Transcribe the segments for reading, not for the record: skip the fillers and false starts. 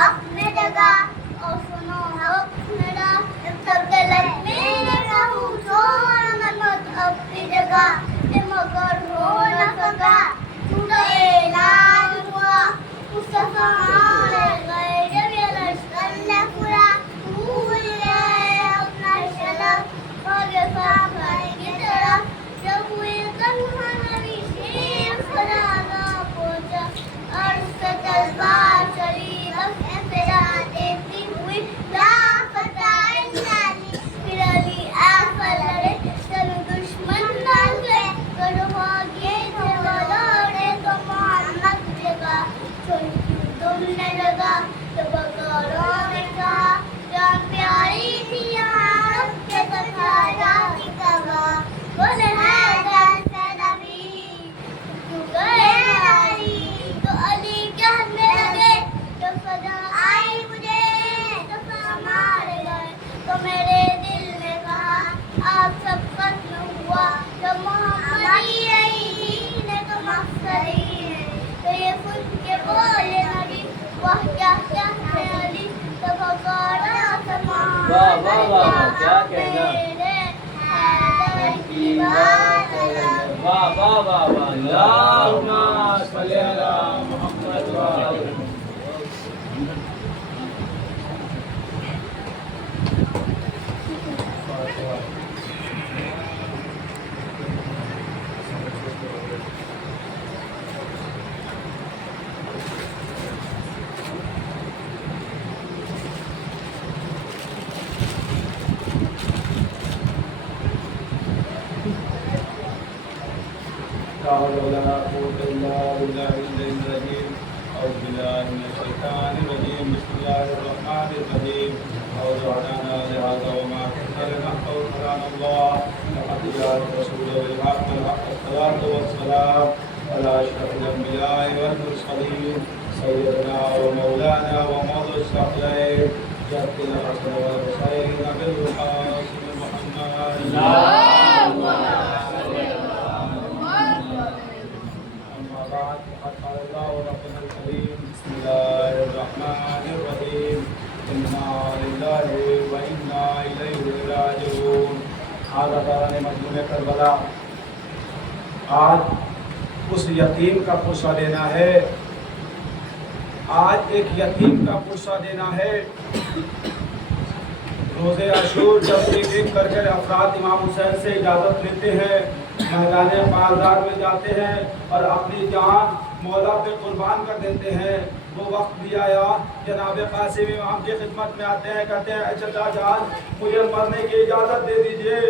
اپنے جگہ اور سنو حق میرا سب غلط میرے رہوں چھوڑ مت اپنی جگہ مگر ہو نہ سکا ٹوٹا اعلان ہوا مصطفیٰ گئے جب یہ لشکر نے پورا بھول گئے اپنا شرف اور یہ سامنے کی طرف جب ہوئے تنہا نبی شیر خدا پہنچا عرض سے تلوار چلی دیتی ہوئی لا فتح علی پھر علی آفا لڑے سب دشمن نہ گئے کروا گئے تھے بلوڑے تو محمد جگہ تم نے جگہ تو بکروں نے کہا جان پیاری تھی یہاں رب کے سکھایا کی کبا بولے ہے جان سے نبی کیوں گئے ناری تو علی کہنے لگے تو فضا آئی مجھے تو مارے گئے تو میرے دل نے کہا آپ سب ختم ہوا تو محمد ہی نے تو مقصد ہی ہے تو یہ خود کے بولے نبی وہ کیا کہتے علی تو بکارا سمان کیا کہنا واہ واہ واہ واہ اللہم صلی علی محمد وعلی بسم الله الرحمن الرحيم أعوذ علينا لهذا وما كنا لنحفظ كلام الله لقد جاء الرسول بالحق الصلاة والسلام على أشرف الأنبياء والمرسلين سيدنا ومولانا وموضع الثقلين جدنا الحسن والحسين أبي القاسم محمد أما بعد فقد قال الله ربنا الكريم بسم الله الرحمن الرحيم إنا لله وإنا إليه راجعون هذا دوران مجموعہ کربلا آج اس یتیم کا پرسہ دینا ہے آج ایک یتیم کا پرسہ دینا ہے روزے عاشور جب ایک ایک کر کے افراد امام حسین سے اجازت لیتے ہیں میدان پازار میں جاتے ہیں اور اپنی جان مولا پہ قربان کر دیتے ہیں وہ وقت بھی آیا جناب قاسم امام کی خدمت میں آتے ہیں کہتے ہیں اے چچا جان مجھے مرنے کی اجازت دے دیجئے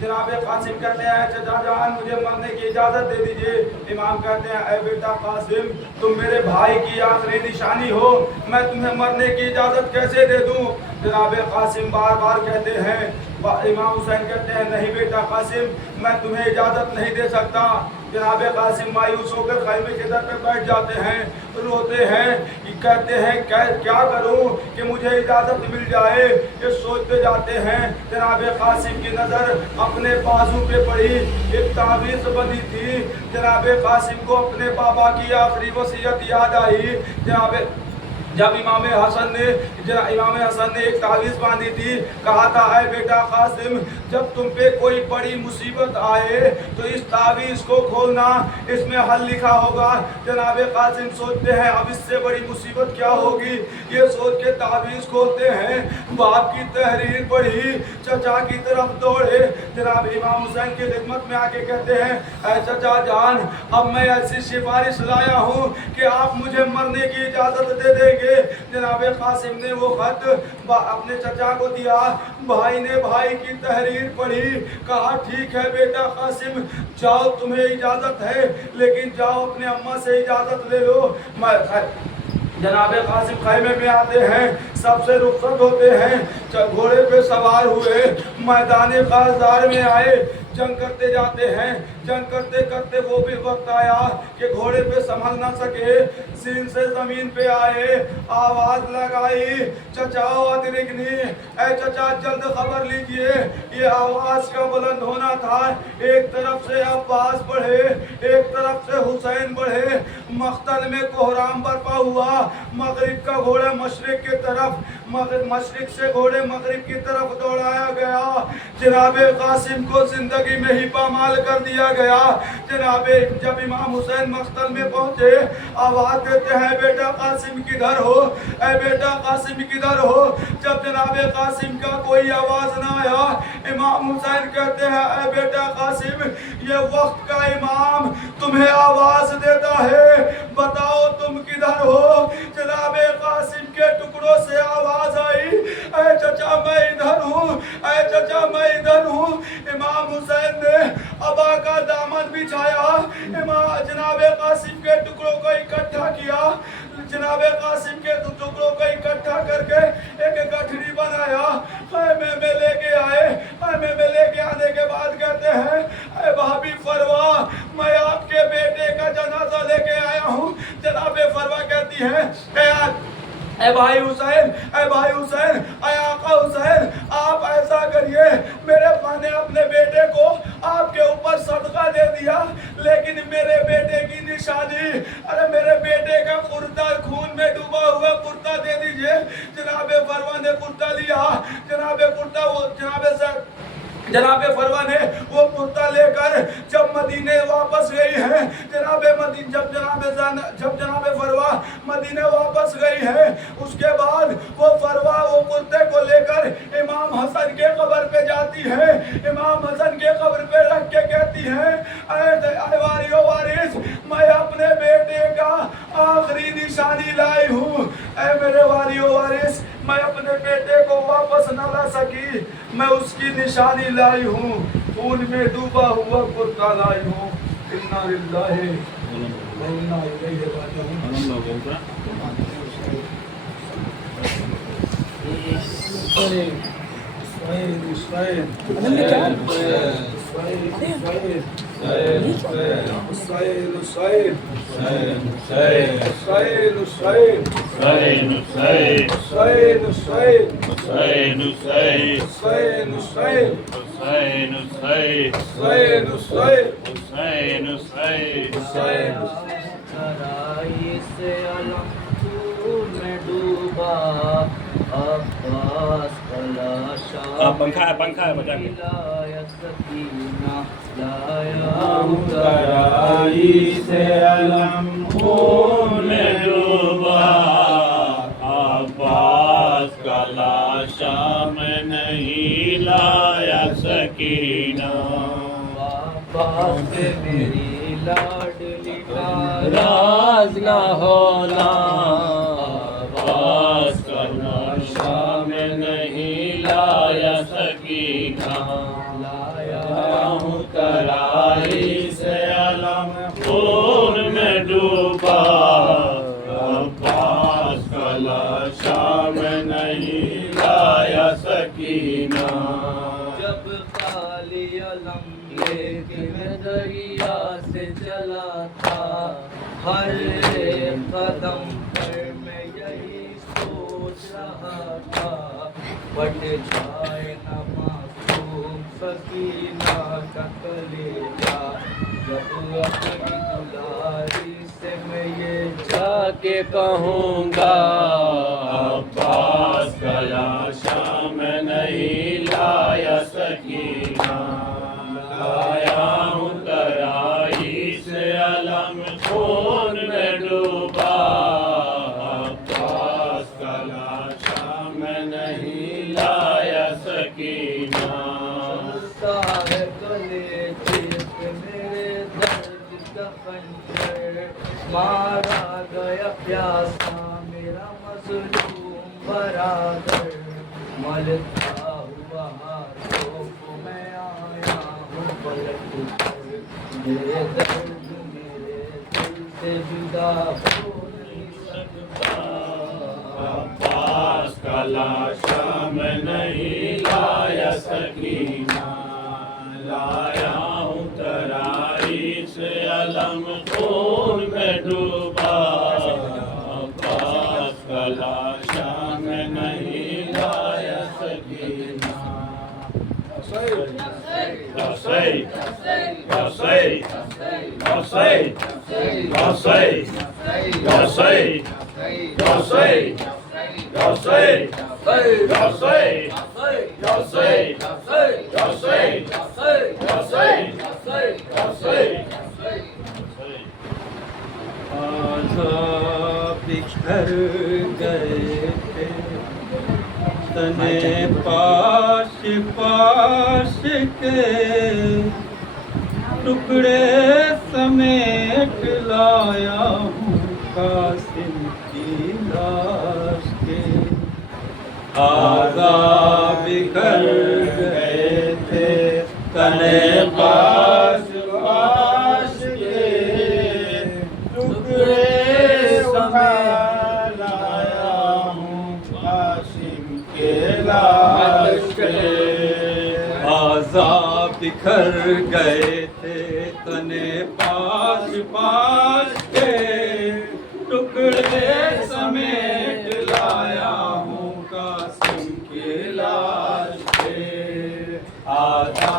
جناب قاسم کہتے ہیں اے چچا جان مجھے مرنے کی اجازت دے دیجئے امام کہتے ہیں اے بیٹا قاسم تم میرے بھائی کی آخری نشانی ہو میں تمہیں مرنے کی اجازت کیسے دے دوں جناب قاسم بار بار کہتے ہیں امام حسین کہتے ہیں نہیں بیٹا قاسم میں تمہیں اجازت نہیں دے سکتا جناب قاسم مایوس ہو کر خیمے کے در پہ بیٹھ جاتے ہیں روتے ہیں کہتے ہیں کیا کروں کہ مجھے اجازت مل جائے یہ سوچتے جاتے ہیں جناب قاسم کی نظر اپنے بازو پہ پڑی ایک تعویذ بندی تھی جناب قاسم کو اپنے بابا کی آخری وصیت یاد آئی جب امام حسن نے ایک تعویذ باندھی تھی کہا تھا اے بیٹا قاسم جب تم پہ کوئی بڑی مصیبت آئے تو اس تعویذ کو کھولنا اس میں حل لکھا ہوگا جناب قاسم سوچتے ہیں اب اس سے بڑی مصیبت کیا ہوگی یہ سوچ کے تعویذ کھولتے ہیں باپ کی تحریر پڑھی چچا کی طرف دوڑے جناب امام حسین کی خدمت میں آ کے کہتے ہیں اے چچا جان اب میں ایسی سفارش لایا ہوں کہ آپ مجھے مرنے کی اجازت دے دیں گے جناب قاسم نے وہ خط اپنے چچا کو دیا بھائی نے بھائی کی تحریر پڑھی کہا ٹھیک ہے بیٹا قاسم جاؤ تمہیں اجازت ہے لیکن جاؤ اپنے اماں سے اجازت لے لو جناب قاسم خیمے میں آتے ہیں سب سے رخصت ہوتے ہیں گھوڑے پہ سوار ہوئے میدان قاصدار میں آئے जंग करते जाते हैं। जंग करते करते वो भी वक्त आया कि घोड़े पे संभल ना सके, सीन से जमीन पे आए, आवाज लगाई, चचाओ अतिरिक्तनी, ऐ चचा जल्द खबर लीजिए। ये आवाज का बुलंद होना था। एक तरफ से अब्बास बढ़े, एक तरफ से हुसैन बढ़े। मख्तल में कोहराम बरपा हुआ। मगरिब का घोड़ा मशरिक की तरफ, मशरिक से घोड़े मगरिब की तरफ दौड़ाया गया। जनाबे कासिम को जिंदगी में ही पामाल कर दिया गया। जनाबे जब इमाम हुसैन मख्तल में पहुंचे, आवाज देते हैं, बेटा कासिम किधर हो, ऐ बेटा कासिम किधर हो। जब जनाबे कासिम का कोई आवाज ना आया, इमाम हुसैन कहते हैं, ऐ बेटा कासिम, ये वक्त का इमाम तुम्हें आवाज देता है, बताओ तुम किधर हो। जनाबे कासिम के टुकड़ों से आवाज आई, ऐ चचा मैं इधर हूँ, ऐ चचा मैं इधर हूँ। इमाम हुसैन ने अबा का दामन बिछाया, जनाबे कासिम के टुकड़ों को इकट्ठा किया, जनाबे कासिम के टुकड़ों को इकट्ठा करके एक गठरी बनाया, खैमे में लेके आए। खैमे में लेके आने के बाद कहते हैं, ऐ भाभी फरवा, मैं आपके बेटे का जनाजा लेके आया हूँ। जनाबे फरवा कहती है, ऐ भाई हुसैन, ऐ भाई हुसैन, ऐ आका हुसैन, आप ऐसा करिए, मैंने अपने बेटे को आपके ऊपर सदका दे दिया, लेकिन मेरे बेटे की निशानी, अरे मेरे बेटे का कुर्ता खून में डूबा हुआ कुर्ता दे दीजिए। जनाबे फरवा ने कुर्ता लिया, जनाबे कुर्ता वो जनाबे फरवा ने वो कुर्ता लेकर जब मदीने वापस गई है, जब जनाबे फरवा मदीने वापस गई है, उसके बाद वो फरवा वो कुर्ते को लेकर इमाम हसन के कब्र पे जाती है। इमाम हसन के कब्र पे रख के कहती है, ऐ वारियो वारिस, मैं अपने बेटे का आखिरी निशानी लाई हूँ। ऐ मेरे वारियो वारिस, मैं अपने बेटे को वापस न ला सकी, मैं उसकी निशानी लाई हूँ, खून में डूबा हुआ कुर्ता लाई हूँ। इन्ना लिल्लाहि व इन्ना इलैहि राजिऊन। पंखा है बजा के। से अलम खून डूबा, अब्बास का लाशा में नहीं लाया सकीना। अब्बास मेरी लाडली नाराज ना होना, अब्बास का लाशा में नहीं लाया सकीना। लाया हूँ करारी से अलम खून में डूबा, अब्बास का लाशा में नहीं लाया सकीना। जब काली अलम लेके मैं दरिया से चला था, हर कदम पर मैं यही सोच रहा था, बट जाए न मासूम सकीना का कलेजा। जब अपनी दुलारी से मैं ये जाके कहूँगा, अब्बास का लाशा में नहीं लाया सकीना। लाया हूँ तराई से अलम खून में डूबा, अब्बास का लाशा में नहीं लाया सकीना। चलता है कलेजे पे मेरे दर्द का खंजर, मारा गया प्यासा मेरा मजलूम बरादर। मलता हुआ हाथों को मैं आया हूँ पलट कर, मेरे दर्द मेरे दिल से जुदा हो नहीं सकता। अब्बास का लाशा में नहीं लाया सकीना। लाया हूँ तराई से अलम खून में डूबा पास कलाशा में नहीं लाया Sakina Yosei, Yosei, Yosei, Yosei, Yosei, Yosei, Yosei, Yosei, Yosei, Yosei, आजा बिखर गए थे तने पाश पाश के टुकड़े समेट लाया हूँ कासिम की लाश के आजा बिखर गए थे तने पाश पाश के टुकड़े समेट लाया हूँ कासिम के लाश के आज़ा बिखर गए थे तने पास पास के टुकड़े समेट लाया हूँ कासिम के लाश के आज़ा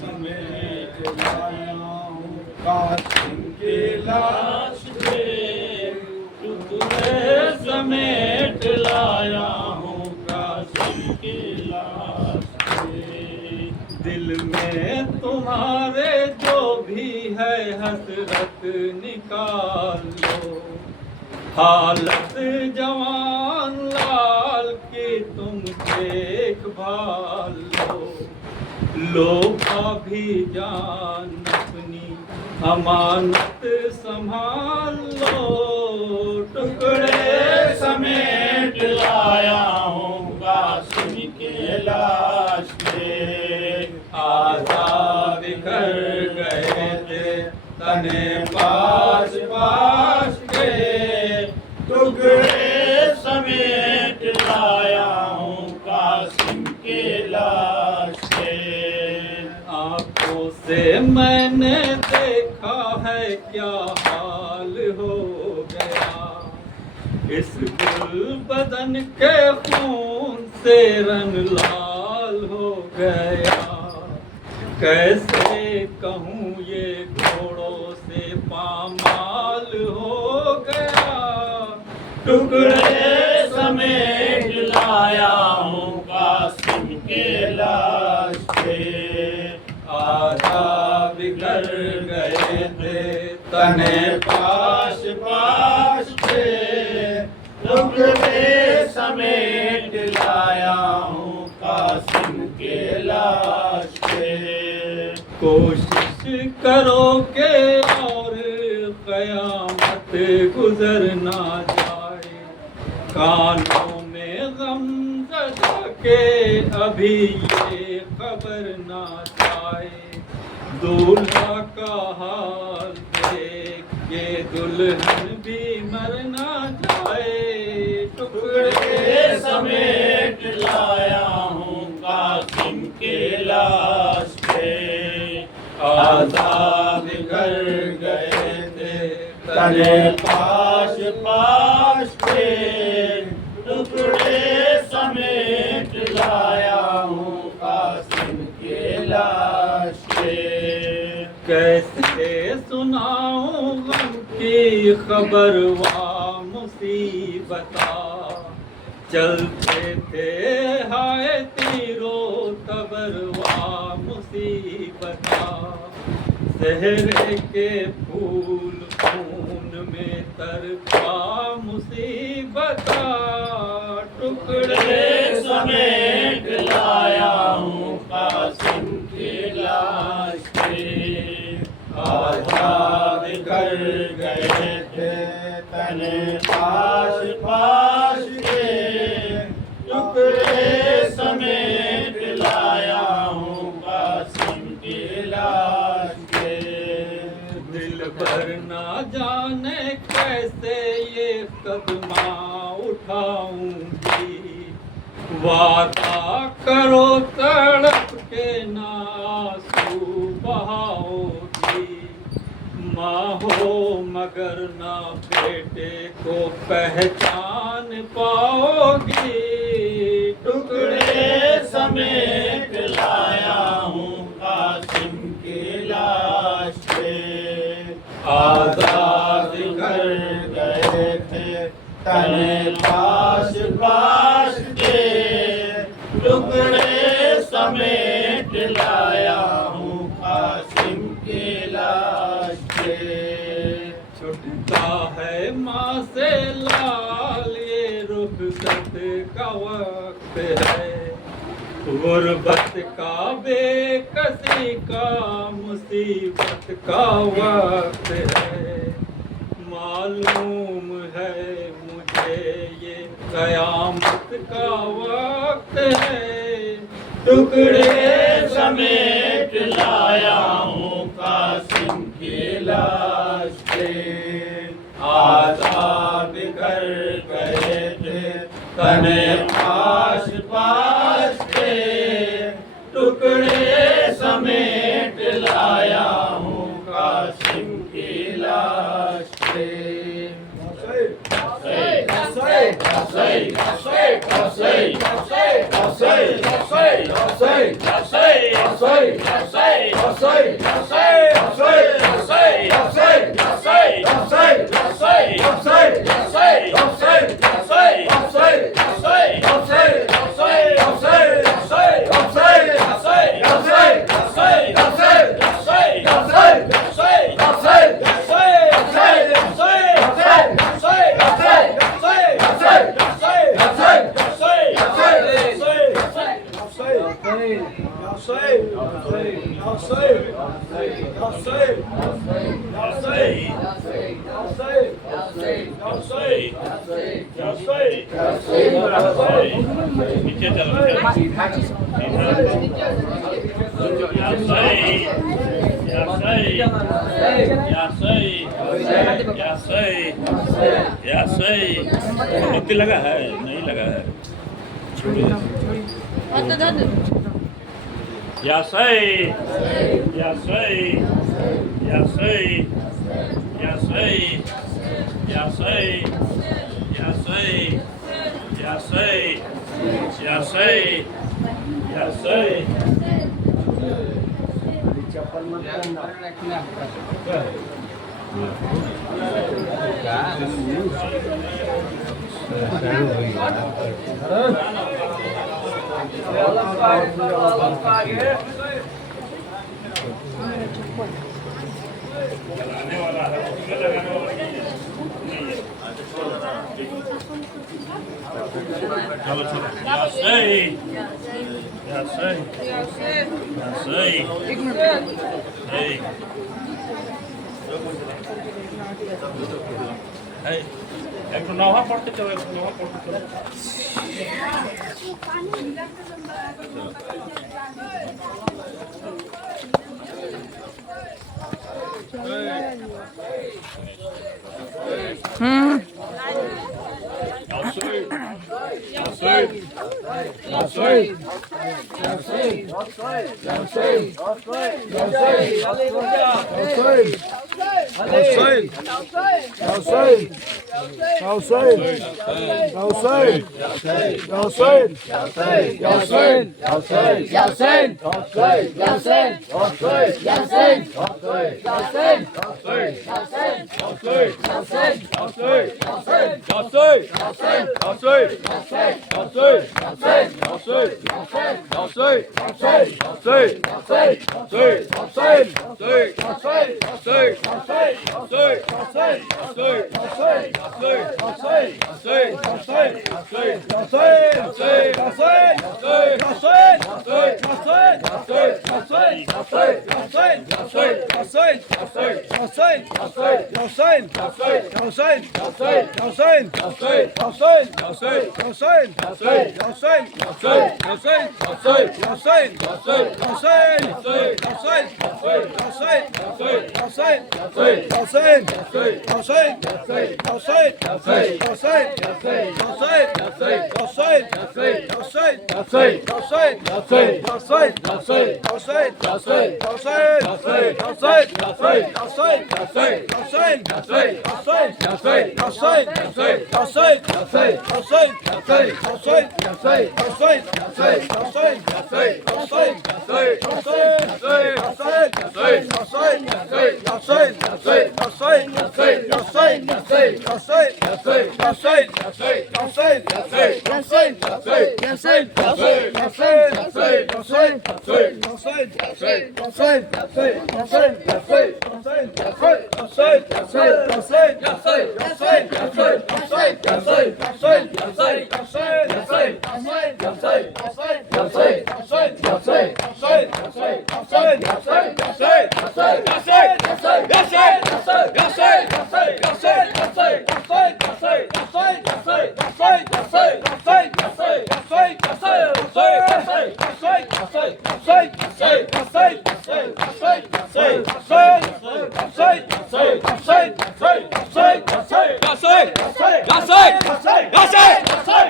समेट लाया हूँ कासिम के लाश के टुकड़े समेट लाया हूँ कासिम के लाश के दिल में तुम्हारे जो भी है हसरत निकाल लो हालत जवान लाल की तुम देखभाल लो भी जान अपनी अमानत संभाल लो टुकड़े समेट लाया हूँ कासिम के लाश के आज़ाद कर गए थे तने पास पास के टुकड़े समेट लाया हूँ कासिम के लाश के आँखों से मैंने देखा है क्या हाल हो गया इस गुल बदन के खून से रंग लाल हो गया कैसे कहूँ ये घोड़ों से पामाल हो गया टुकड़े समेट लाया हूँ कासिम के लाश के आधा बिगड़ गए थे तने पास पास के टुकड़े समेट लाया हूँ कासिम के लाश के कोशिश करो के और क़यामत गुजर ना जाए कानों में गम ज़दा के अभी ये खबर ना जाए दूल्हा का हाल देख के दुल्हन भी मर ना जाए टुकड़े समेट लाया हूँ कासिम के लाश के आज़ाद कर गए थे तने पास पास के टुकड़े समेट लाया हूँ कासिम के लाश के कैसे सुनाऊं गम की खबर वा मुसीबता चलते थे हाय तीरो तबरवा मुसीबता सहरे के फूल खून में तरफा मुसीबता टुकड़े समेट लाया हूँ कासिम के लाश के आज़ाद कर गए थे तने पास पास के टुकड़े समेट लाया हूँ कासिम के लाश के दिल भर ना जाने कैसे ये कदमा उठाऊंगी वादा करो तड़प के ना आंसू बहाओगी। माँ हो मगर ना बेटे को पहचान पाओगी। टुकड़े समेत लाया हूँ कासिम की लाश पे। आजाद कर गए थे तने पास पास के। टुकड़े समेत लाया हूँ कासिम की लाश पे। छुटता है माँ से लाल ये रुखसत का वक्त है। गुर्बत का बेकसी का मुसीबत का वक्त है। मालूम है मुझे ये कयामत का वक्त है। टुकड़े समेत लाया हूँ कासिम की लाश पे। आजाद कर गए थे तने पास पास के। टुकड़े समेत लाया हूँ कासिम की लाश पे। मोती लगा है नहीं लगा है। या सही या सही या सही या सही या सही या सही या सही या सही या सही। चलो चलो या सही या सही या सही। একটু নওয়া পড়তে চলো একটু নওয়া পড়তে চলো।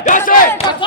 Gasay!